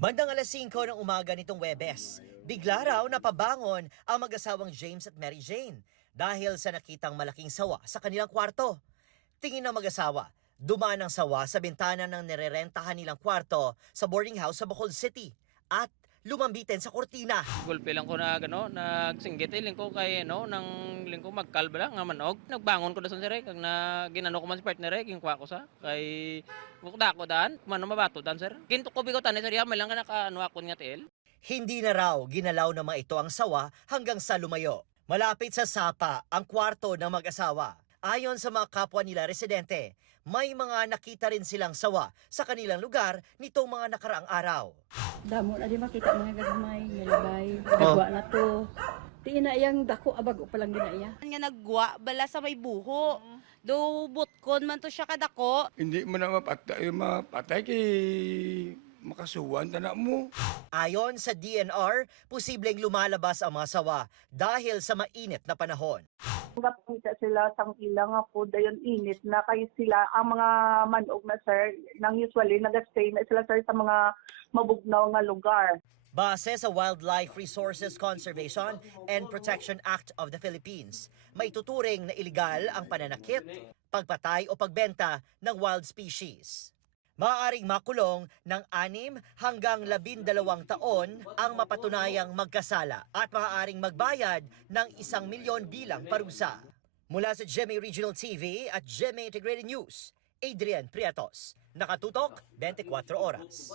Bandang alas 5 ng umaga nitong Webes, bigla raw napabangon ang mag-asawang James at Mary Jane dahil sa nakitang malaking sawa sa kanilang kwarto. Tingin ng mag-asawa, dumaan ang sawa sa bintana ng nirerentahan nilang kwarto sa boarding house sa Bacolod City at lumambitin sa kortina. Gulpi lang ko na nagsinggit ko kay nang lingko magkalba lang nga manog. Nagbangon ko da sa sir kag na ginano ko man si partner yung kwa ko sa kay bukda ko daan mano mabato dan sir. Ginto ko bigotan ni sir ya lang nga nakaano akon nga tiil. Hindi na raw ginalaw ng mga ito ang sawa hanggang sa lumayo. Malapit sa sapa ang kwarto ng mag-asawa. Ayon sa mga kapwa nila residente, may mga nakita rin silang sawa sa kanilang lugar nitong mga nakaraang araw. Damo na di makita mga gagmay, nilabay, gagwa na to. Di na iyang dako, abago pa lang ginaya. Nga nagwa, bala sa may buho. Do butkon man to siya kadako. Hindi mo na mapatay kay makasuwan tanak mo. Ayon sa DNR, posibleng lumalabas ang mga sawa dahil sa mainit na panahon. Nakita sila sang ilang ako dayon init na kay sila ang mga manog na sir nang usually nagastay na sila sir sa mga mabugnaw nga lugar. Base sa Wildlife Resources Conservation and Protection Act of the Philippines, may tuturing na iligal ang pananakit, pagpatay o pagbenta ng wild species. Maaaring makulong ng 6 hanggang 12 taon ang mapatunayang magkasala at maaaring magbayad ng 1 milyon bilang parusa. Mula sa GMA Regional TV at GMA Integrated News, Adrian Prietos, nakatutok 24 oras.